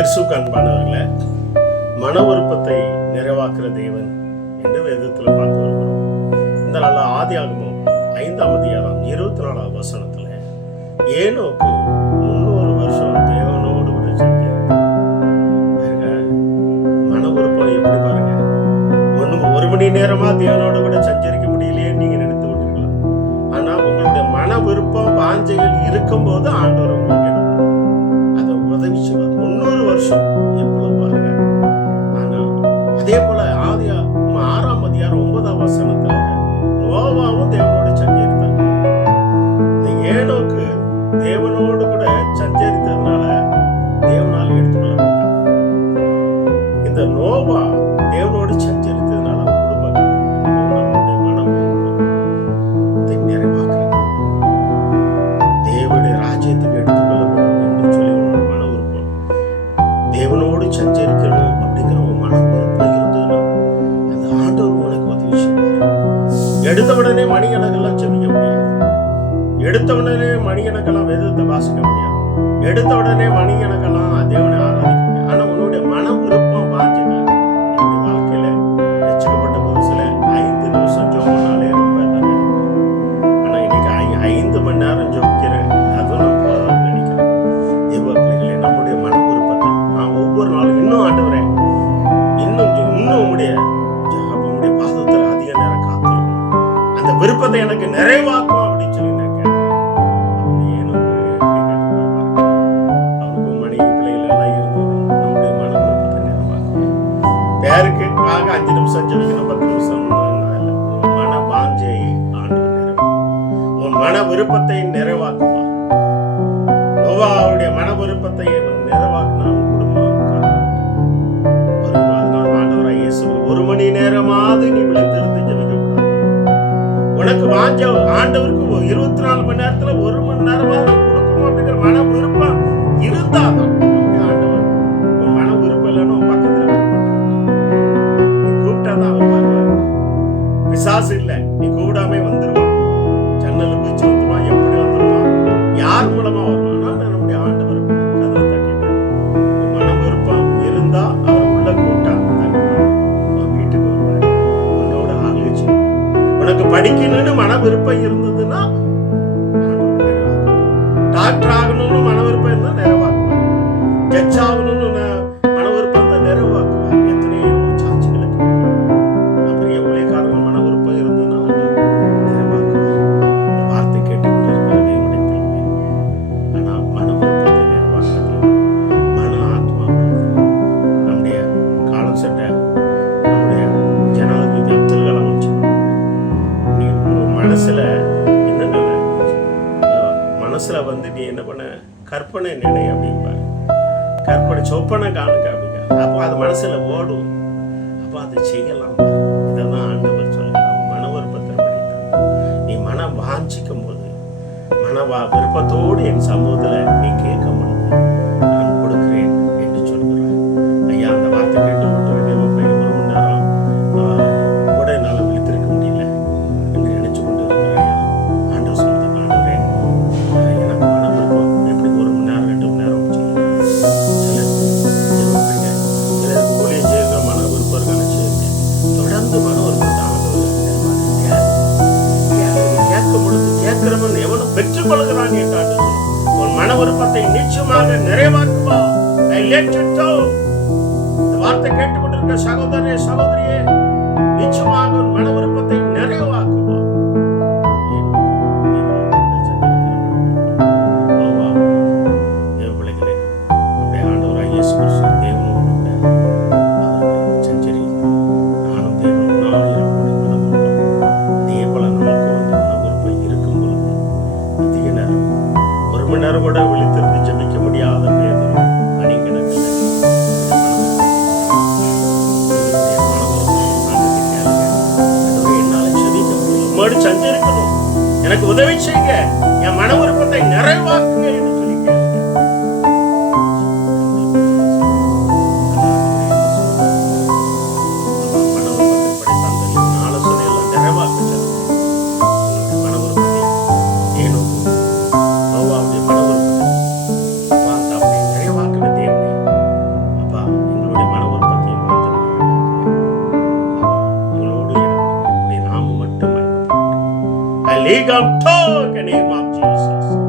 கிறிஸ்துவுக்கு அன்பானவர்களே, மன விருப்பத்தை நிறைவாக்குற தேவன் என்று வேதத்தில் பார்த்து வருகிறோம். இந்த நாள் ஆதியாகமம் 5ஆம் அதிகாரம் 24ஆம் வசனத்துல ஏனோக்கு 300 வருஷம் தேவனோடு கூட செஞ்சிருந்தார். மன விருப்பம் எப்படி பாருங்க, ஒரு மணி நேரமா தேவனோடு கூட சஞ்சரிக்க முடியலையே நீங்க நினைத்து விட்டுருக்கலாம். ஆனா உங்களுடைய மன விருப்பம் வாஞ்சைகள் இருக்கும் போது ஆண்டவர் உங்களுக்கு என்ன அதை உதவி செய்வார். 300 வருஷம் எவ்வளவு பாருங்க. ஆனா அதே போல 6ஆம் அதிகாரம் 9ஆம் வசனத்துல நோவாவும் தேவனோடு சஞ்சரித்தாங்க. இந்த ஏனோக்கு தேவனோடு கூட சஞ்சரித்ததுனால தேவனால் எடுத்துக்கொள்ளப்பட்டார். இந்த நோவா தேவனோடு சஞ்சரித்ததுனால குடும்பம் நம்முடைய மனம் நிறைவாக்குறது, தேவனுடைய ராஜ்யத்துக்கு எடுத்துக்கொள்ளப்படும் என்று சொல்லி ஒரு மன விருப்பம், தேவனோடு சஞ்சரிக்கணும் அப்படிங்கிற ஒரு மன விருப்பம் இருந்ததுன்னா அந்த ஆண்டவர் உனக்கு உதவி செய்வார். எடுத்த உடனே மணிக்கணக்கெல்லாம் செபிக்க முடியாது, எடுத்த உடனே மணிக்கணக்கெல்லாம் வேதத்தை வாசிக்க முடியாது, எடுத்த உடனே மணிக்கணக்கெல்லாம் தேவனை ஆராதிக்க முடியாது. ஆனா உன்னுடைய மன விருப்பம் வாஞ்சிகள் என்னுடைய வாழ்க்கையில ரட்சிக்கப்பட்ட புதுசுல 5 நிமிஷம் ஜெபம் பண்ணாலே ரொம்ப தான் நினைப்பேன். ஆனா இன்னைக்கு 5 மணி நேரம் ஜெபிக்கிறேன், அதுவும் நான் போதும்னு நினைக்கிறேன். தேவ பிள்ளைகளே, நம்முடைய மன விருப்பத்தை நான் ஒவ்வொரு நாளும் இன்னும் ஆண்டவரேன், இன்னும் உங்களுடைய பாதத்துல அதிக நேரம் காத்திருக்கணும், அந்த விருப்பத்தை எனக்கு நிறைவாக்கும் அப்படின்னு சொல்லி நான் கேட்கிறேன். அவனுக்கும் மனைவி பிள்ளைகள் எல்லாம் இருந்தது. நம்முடைய மன விருப்பத்தை நிறைவாக்கும். பேருக்கு 5 நிமிஷம் ஜெபிக்கணும், 10 நிமிஷம் மன வாஞ்சையை ஆண்டவர் நிறைவாக்கும். உன் மன விருப்பத்தை நிறைவாக்குவா. நோவாவுடைய மன விருப்பத்தை நிறைவாக்குனா குடும்பம் அதனால ஆண்டவராக இயேசு 1 மணி நேரமாவது நீ விழித்திருந்து ஜெபிக்க கூடாது. உனக்கு வாஞ்ச ஆண்டவருக்கு 24 மணி நேரத்துல 1 மணி நேரமாவது கொடுக்கணும் அப்படிங்கிற மன விருப்பம் இருந்தாதான் ஆண்டவர். உன் மன விருப்பம் இல்லைன்னு உன் பக்கத்துல வர மாட்டார். நீ கூப்பிட்டாதான் அவர் வருவார். பிசாசு இல்லை, நீ கூப்பிடாம வந்துருவான். ஜன்னல் குதிச்சு வந்துருவான், எப்படி வந்துருவான், யார் மூலமா வருவான். நம்முடைய ஆண்டவர் கதவை தட்டிட்டார். உன் மன விருப்பம் இருந்தா அவர் உள்ள கூட்டா உன் வீட்டுக்கு வருவார், உன்னோட ஆலோசி. உனக்கு படிக்கணும்னு மன விருப்பம் இருந்ததுன்னா டாக்டர் ஆகணும்னு மன விருப்பம் இருந்தா நிறைவாக்குவார். ஜட்ஜ் ஆகணும்னு மன விருப்பம் இருந்தா நிறைவாக்குவார். எத்தனையோ சாட்சிகளுக்கு பெரிய ஊழியக்காரர்கள் மன விருப்பம் இருந்ததுன்னா நிறைவாக்குவார். இந்த வார்த்தை கேட்டுக்கொண்டு இருக்கிறது என்னுடைய பிள்ளை. ஆனா மன விருப்பத்தை நிறைவாக்குறது மன ஆத்மா. நம்முடைய காலம் சென்ற நம்முடைய ஜனாதிபதி அப்துல் கலாம் நீ மனசுல என்னென்ன மனசுல நீ என்ன பண்ண கற்பனை நினை அப்படிம்பாரு. கற்பனை சொப்பனை காணுங்க அப்படிங்க. அப்போ அது மனசுல ஓடும், அப்போ அதை செய்யலாம். இதெல்லாம் ஆண்டவர் சொல்லுங்க. மன விருப்பத்தை படித்தான். நீ மனம் வாஞ்சிக்கும் போது மன விருப்பத்தோடு என் சமூகத்துல நீ கேட்க முடியும், நான் கொடுக்கிறேன் என்று சொல்கிறார். ஐயா, அந்த வார்த்தை கேட்டு மட்டும் 1 மணி நேரம் கூட என்னால் விழித்திருக்க முடியல என்று நினைச்சு கொண்டு இருக்கிறேன். ஆண்டவர் சொல்லுங்க, ஆண்டவரே எனக்கு மன விருப்பம் எப்படி 1 மணி நேரம் 2 மணி நேரம் சிலருக்கு ஊழியம் செய்யுங்க, மன விருப்பம் இருக்கான செய்யுங்க. தொடர்ந்து மன விருப்பத்தை ஆண்டவர் கேட்க முடிந்து கேட்கிறவன் எவனும் பெற்றுக் கொள்கிறான் என்று ஆண்டவர். உன் மன விருப்பத்தை நிச்சயமாக நிறைவாக்குவா. இந்த வார்த்தை கேட்டுக்கொண்டிருக்க சகோதரே சகோதரியே, நிச்சயமாக உன் மன விருப்பத்தை நிறைவாக்குவா. பிள்ளைகளே, நம்முடைய ஆண்டவராகிய இயேசு கிறிஸ்து தேவனோடு அவர்கள் சஞ்சரி. நானும் தேவனோடு இருக்கக்கூடிய மன விருப்பம். அதே போல நமக்கு மன விருப்பம் இருக்கும் பொழுது அதிக நேரம் 1 மணி நேரம் கூட விழித்திருந்து ஜெபிக்க முடியாத பேரும் மணிக்கணக்கில் சஞ்சரிக்கணும், எனக்கு உதவி செய்யுங்க, என் மன விருப்பத்தை நிறைவாக்குங்க என்று சொல்லி கேளுங்க. மன விருப்பத்தை படித்த ஆலோசனை எல்லாம் நிறைவாக்க மன விருப்பத்தை ஏனோ நோவாவுடைய மன விருப்பத்தை நிறைவாக்குன தேவனே He can talk in the name of Jesus.